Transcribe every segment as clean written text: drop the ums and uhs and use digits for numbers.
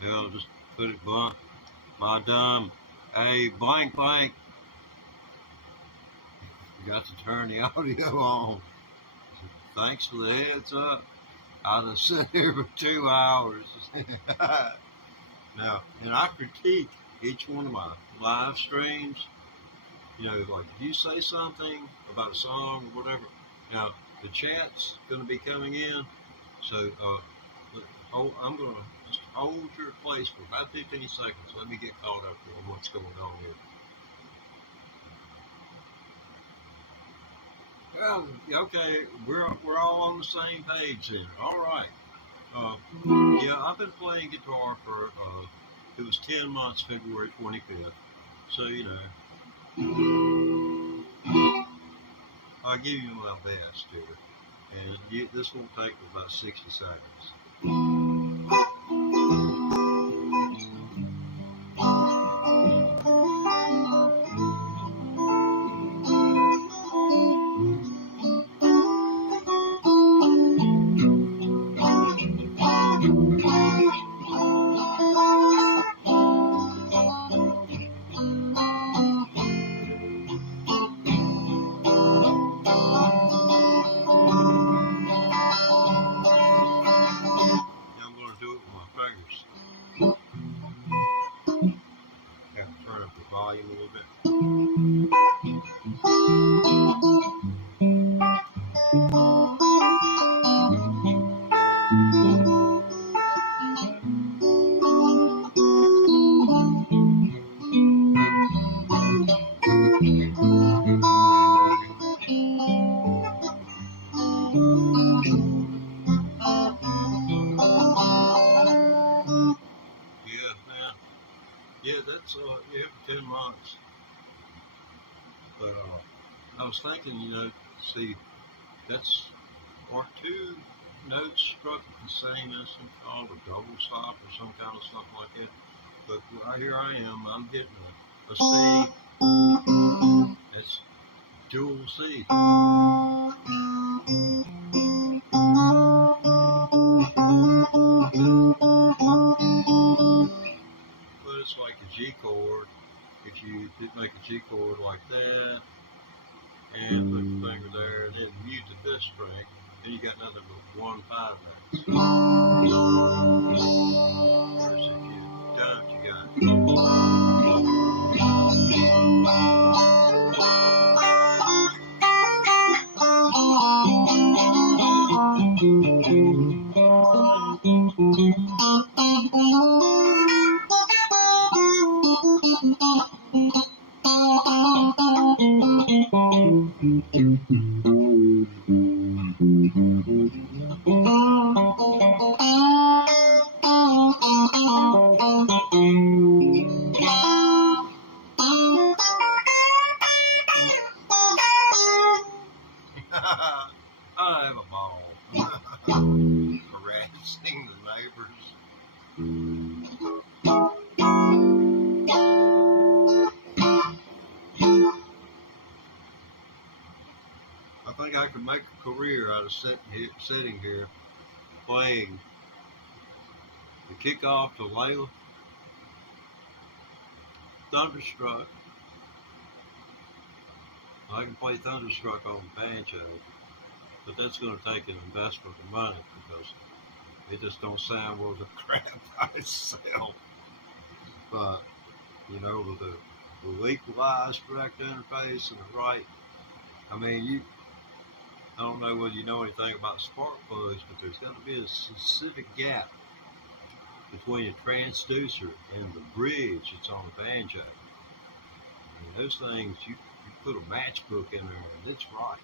Hell, just put it blunt. My dumb. Hey, blank, blank. You got to turn the audio on. Thanks for the heads up. I'd have sat here for 2 hours. Now, and I critique each one of my live streams. You know, like if you say something about a song or whatever, now the chat's going to be coming in. So I'm going to just hold your place for about 15 seconds. Let me get caught up on what's going on here. Well, okay, we're all on the same page here. All right. Uh, yeah, I've been playing guitar for it was 10 months, February 25th. So I'll give you my best here, and this won't take about 60 seconds. Yeah, for 10 months. But I was thinking, see, that's are two notes struck at the same instant called a double stop or some kind of something like that. But here I am, I'm getting a C. That's dual C. But it's like a G chord. If you did make a G chord like that, and put the finger there, and then mute the fifth string, then you got nothing but 1/5 notes. Whereas if you don't, you got I have a ball harassing the neighbors. I think I could make a career out of sitting here playing the kickoff to Layla, Thunderstruck. I can play Thunderstruck on the banjo, but that's going to take an investment of money because it just don't sound worth the crap by itself. But with the equalized direct interface and the right, I mean, I don't know whether you know anything about spark plugs, but there's got to be a specific gap between a transducer and the bridge that's on the banjo. I mean, those things, you put a matchbook in there and it's right.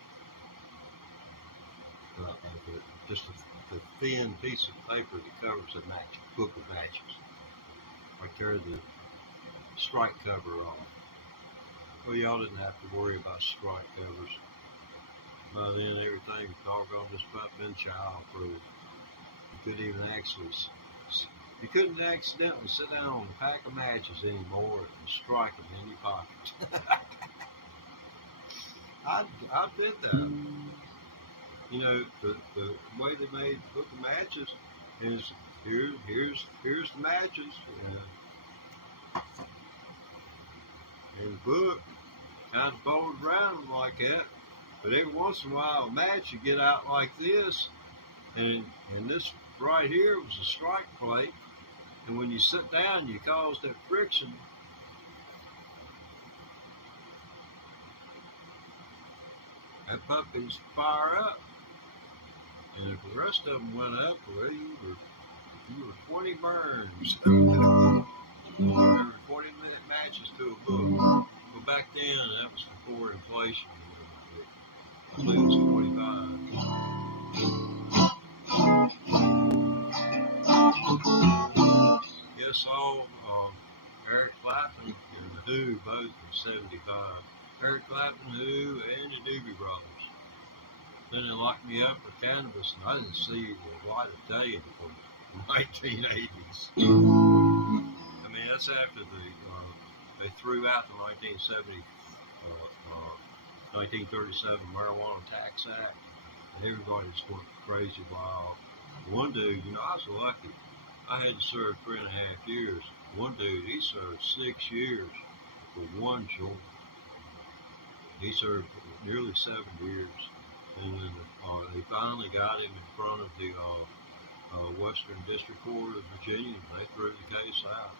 Just the thin piece of paper that covers a book of matches. Right there, the strike cover off. Well, y'all didn't have to worry about strike covers. By then, everything was doggone just about been child-proof. You couldn't accidentally sit down on a pack of matches anymore and strike them in your pocket. I did that. The way they made the book of matches is Here's the matches. In the book, kind of folded around them like that. But every once in a while, a match you get out like this, and this right here was a strike plate. And when you sit down, you cause that friction. That puppy's fire up. And if the rest of them went up, well, you were 20 burns. Every 40-minute matches to a book. But back then, that was before inflation. I believe it was 25. Yes, all Eric Clapton and the Who both were 75. Eric Clapton, Who, and the Doobie Brothers. Then they locked me up for cannabis, and I didn't see the light of day until the 1980s. I mean, that's after they threw out the 1937 Marijuana Tax Act, and everybody just went crazy wild. One dude, I was lucky. I had to serve 3.5 years. One dude, he served 6 years for one joint. He served nearly 7 years. And then they finally got him in front of the Western District Court of Virginia, and they threw the case out.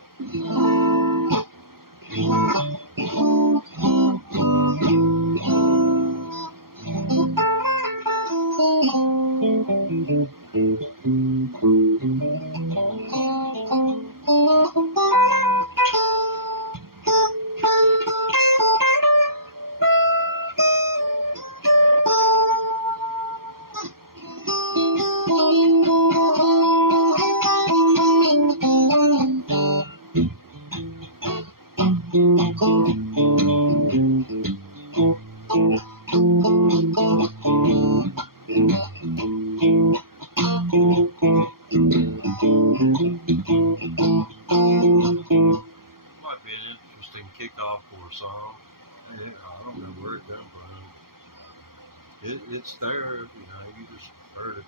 It's there, you just heard it.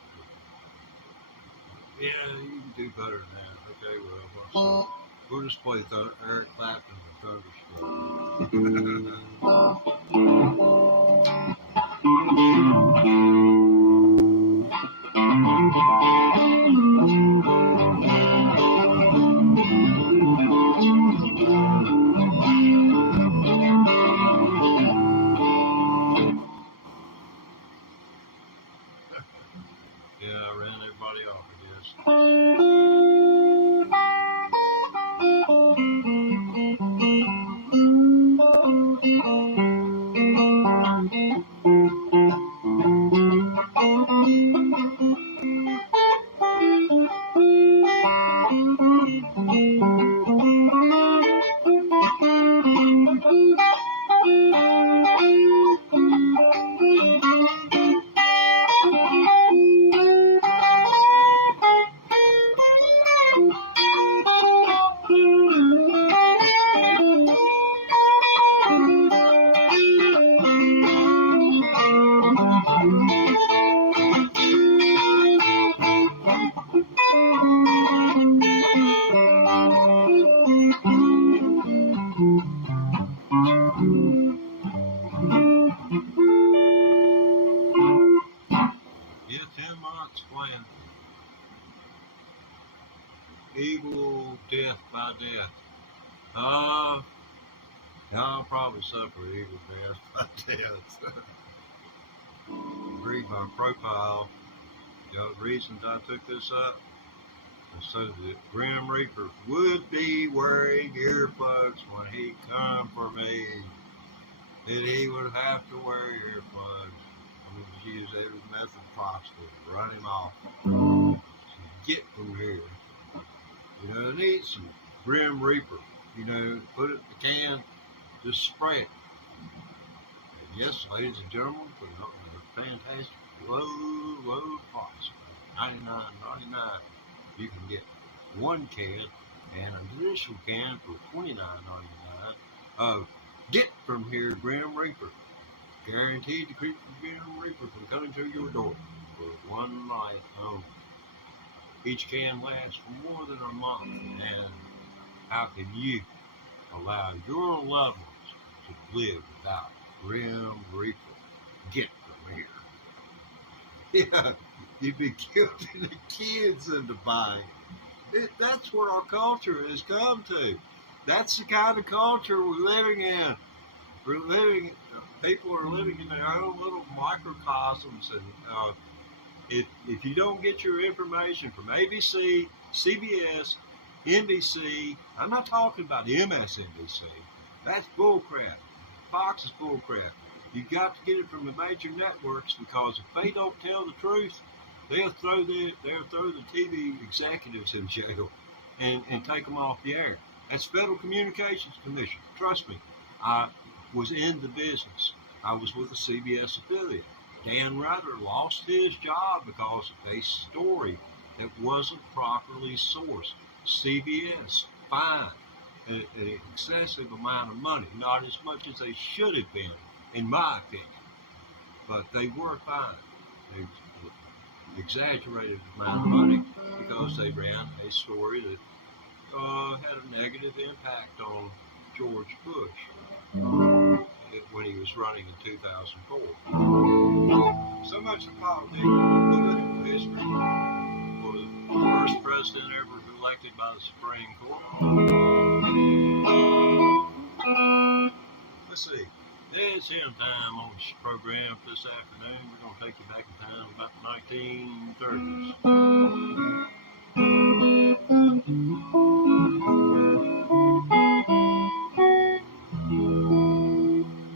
Yeah, you can do better than that. Okay, well, we'll just play Eric Clapton and Yeah, I ran everybody off, I guess. Yeah, 10 months playing evil death by death. I'll probably suffer evil death by death. Read my profile. The reasons I took this up is so that Grim Reaper would be wearing earplugs when he come for me. That he would have to wear earplugs. I'm going to use every method possible to run him off. Get from here. I need some Grim Reaper. Put it in the can, just spray it. And yes, ladies and gentlemen, for a fantastic low price, $99.99, you can get one can and an additional can for $29.99 of Get From Here Grim Reaper. Guaranteed to keep the Grim Reaper from coming to your door for one night only. Each can lasts for more than a month. And how can you allow your loved ones to live without Grim Reaper? Get Premier. Yeah, you'd be guilting the kids into buying. That's where our culture has come to. That's the kind of culture we're living in. We're living. People are living in their own little microcosms, and if you don't get your information from ABC, CBS, NBC, I'm not talking about MSNBC. That's bullcrap. Fox is bullcrap. You got to get it from the major networks, because if they don't tell the truth, they'll throw the TV executives in jail and take them off the air. That's Federal Communications Commission. Trust me, I was in the business. I was with a CBS affiliate. Dan Rather lost his job because of a story that wasn't properly sourced. CBS fined an excessive amount of money, not as much as they should have been, in my opinion, but they were fined. They exaggerated amount of money because they ran a story that had a negative impact on George Bush when he was running in 2004. So much of political history for the first president ever elected by the Supreme Court. Let's see. It's him time on this program this afternoon. We're going to take you back in time about the 1930s.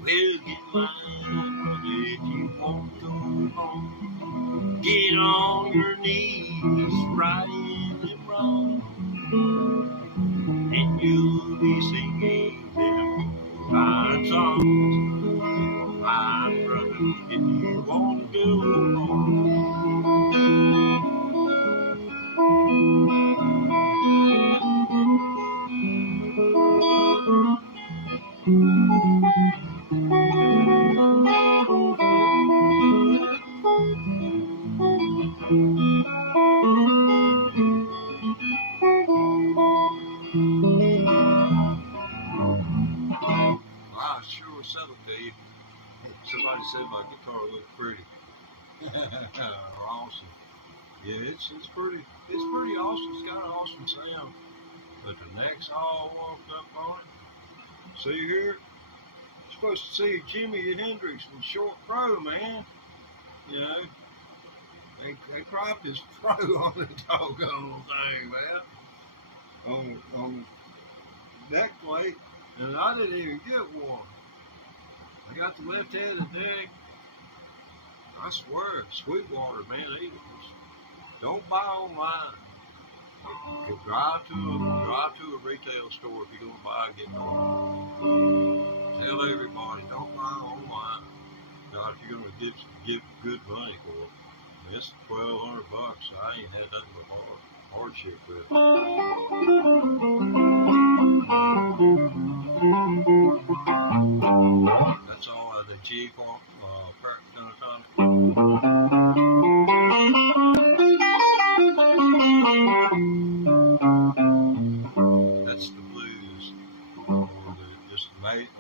Well, get lined if you want to go home. Get on your knees, right and wrong, and you'll be singing them fine songs. My brother, if you want to go home. I sure will sell it to you. Somebody said my guitar looked pretty or awesome. Yeah, it's pretty awesome. It's got an awesome sound. But the neck's all walked up on it. See here? You're supposed to see Jimi Hendrix and Short Crow, man. You know, they cropped his pro on the doggone thing, man. On the neck plate, and I didn't even get one. I got the left-handed neck. I swear, Sweetwater, man, don't buy online. Drive to a retail store if you're gonna buy a guitar. Tell everybody, don't buy online. Now, if you're gonna give good money for it, it's $1,200. I ain't had nothing but hardship with it. That's all the G pentatonic. That's the blues, or just the mate.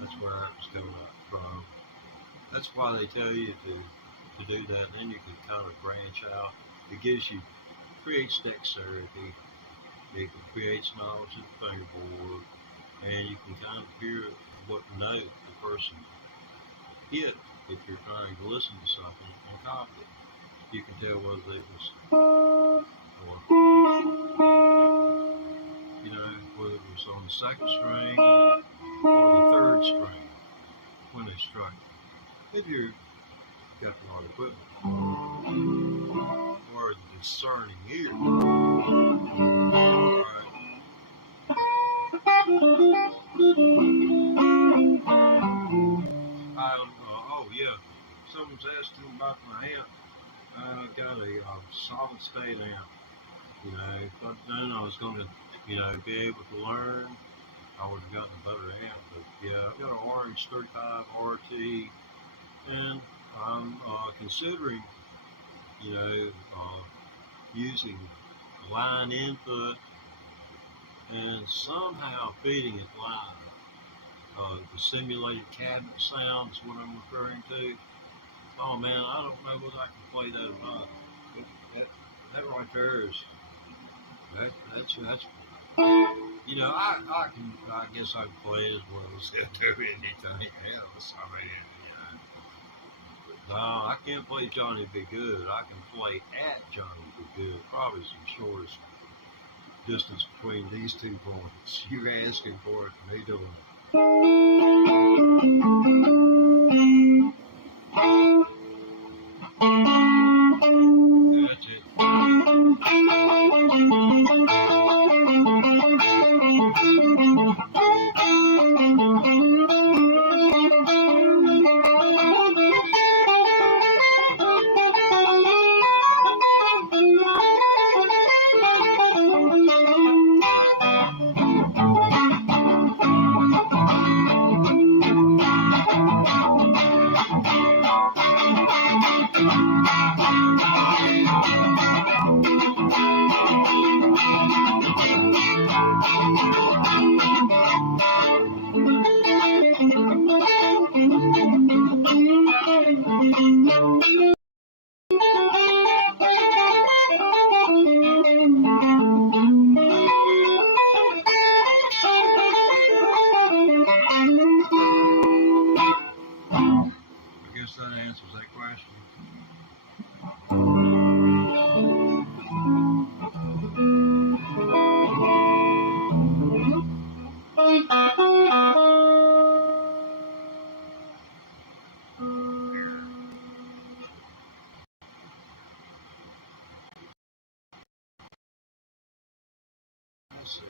That's where it was coming up from. That's why they tell you to do that, and then you can kind of branch out. It creates dexterity, it creates knowledge of the fingerboard, and you can kind of hear what note the person hit if you're trying to listen to something and copy it. You can tell whether it was, or, whether it was on the second string or the third string when they struck it. If you've got the right equipment, or the discerning ear. All right. Oh yeah, someone's asking about my amp. I got a solid state amp. But then I was going to, be able to learn I would have gotten a better amp. But yeah, I've got an Orange 35 RT, and I'm considering, you know, using line input and somehow feeding it live. The simulated cabinet sound is what I'm referring to. Oh man, I don't know whether I can play that or not. That, that right there is that's you know, I guess I can play as well as do anything else. I mean, no, I can't play Johnny Be Good. I can play at Johnny Be Good. Probably the shortest distance between these 2 points. You're asking for it, and me doing it. That's it. I guess that answers that question. Let's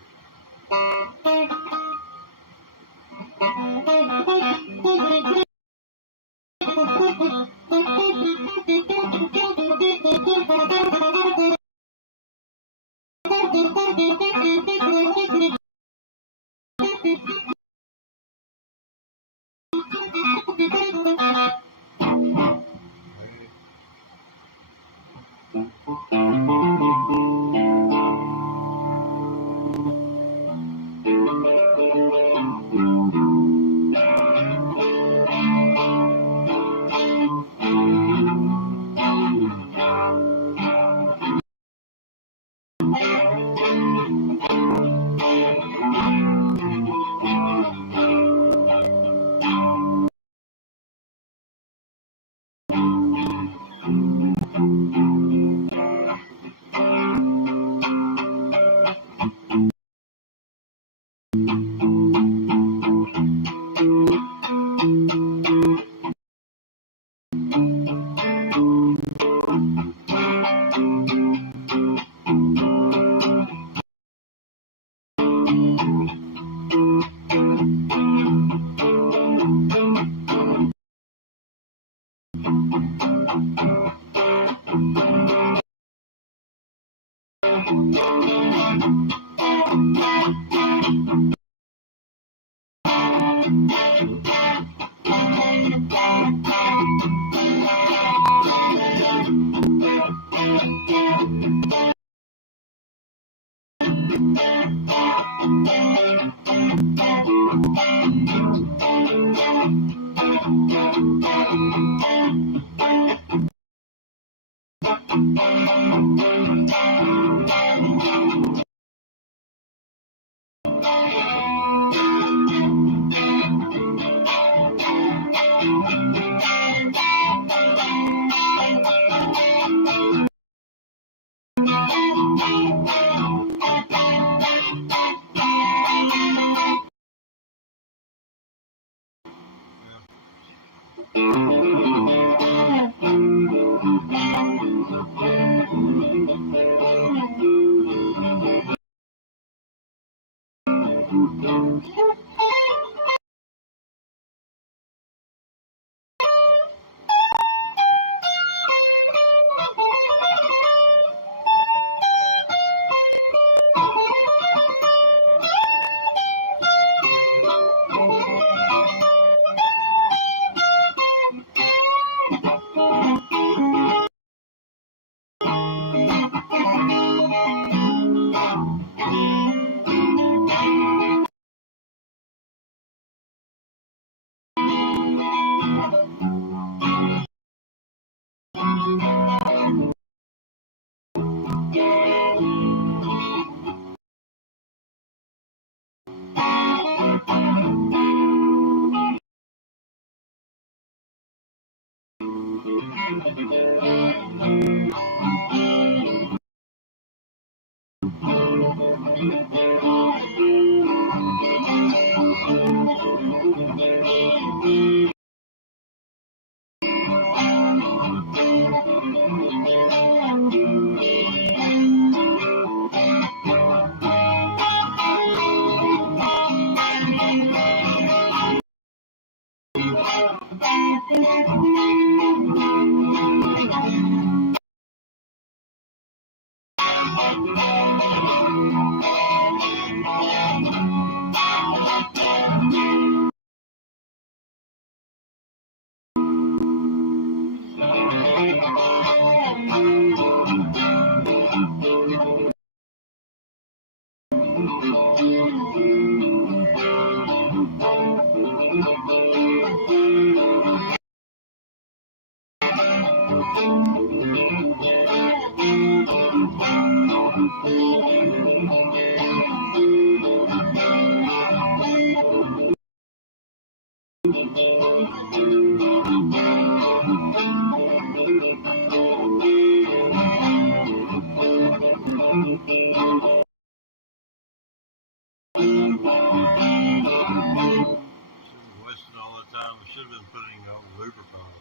Wasting all that time. We should have been putting on lubricant.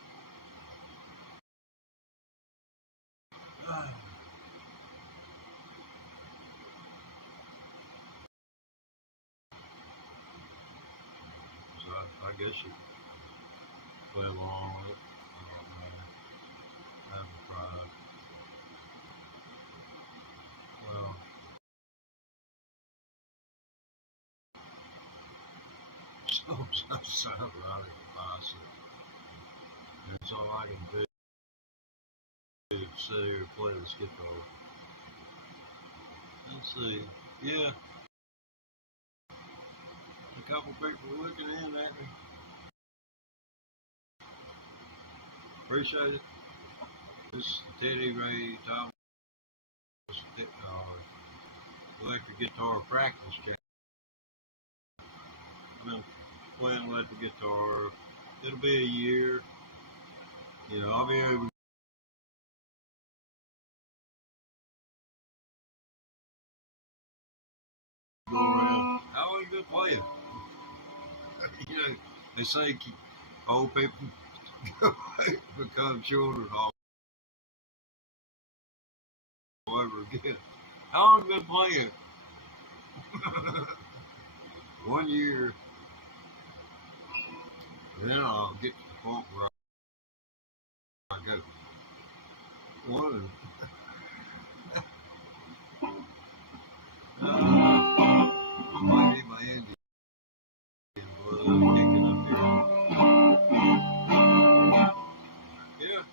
So I guess you play along with it. I haven't tried. Well, so I sound right at the bicycle. That's all I can do is sit here and play this guitar. Let's see. Yeah, a couple people looking in at me. Appreciate it. This is Teddy Ray Thomas electric guitar practice channel. I've been playing electric guitar. It'll be a year. You know, I'll be able to go around. How long you been playing? You know, they say old people become children all over again. How long you been playing? 1 year. Then I'll get to the point where I go. One. Might be my Indian blood kicking up here. Yeah.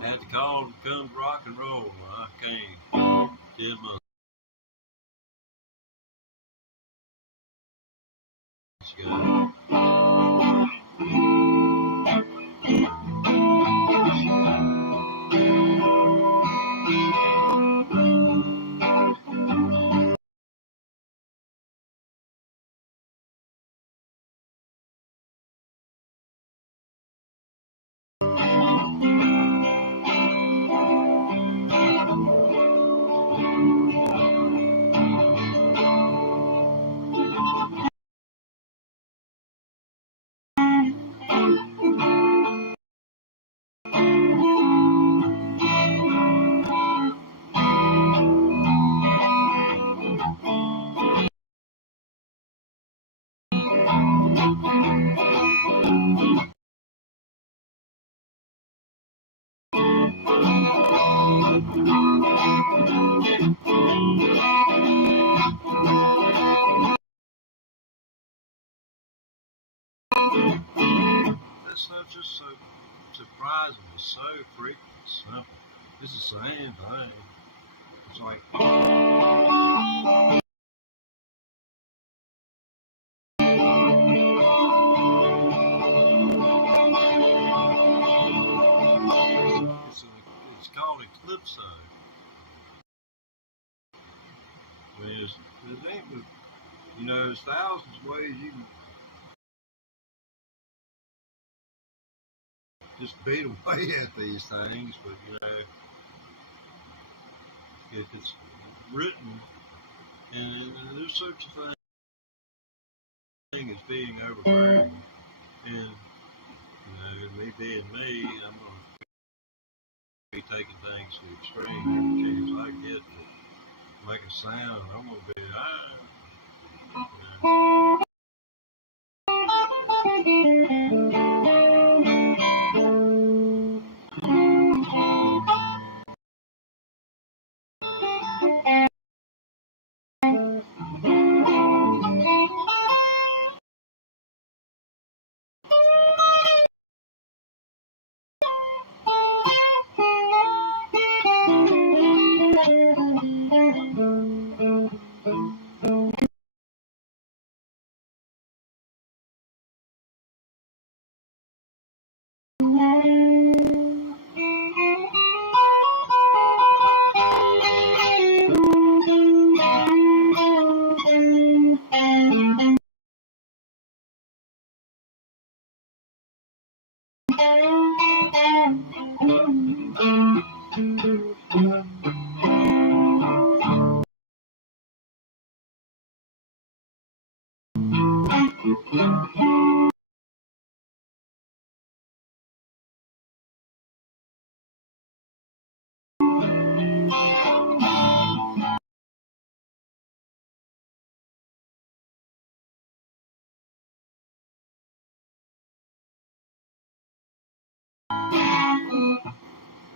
Had to call to come rock and roll. I came. Did my guy. That stuff's just so surprising. It's so freaking simple. It's the same thing. It's like it's called Eclipso. I mean, you know, there's thousands of ways you can just beat away at these things, but you know, if it's written, and there's such a thing as being overbearing, and you know, me being me, I'm gonna be taking things to the extreme every chance I get. But make a sound, I'm gonna be ah.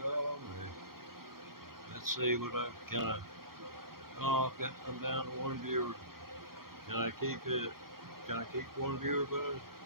Oh man. Let's see what I can I. Oh, I've got them down to one viewer. Can I keep it? Can I keep one viewer, bud?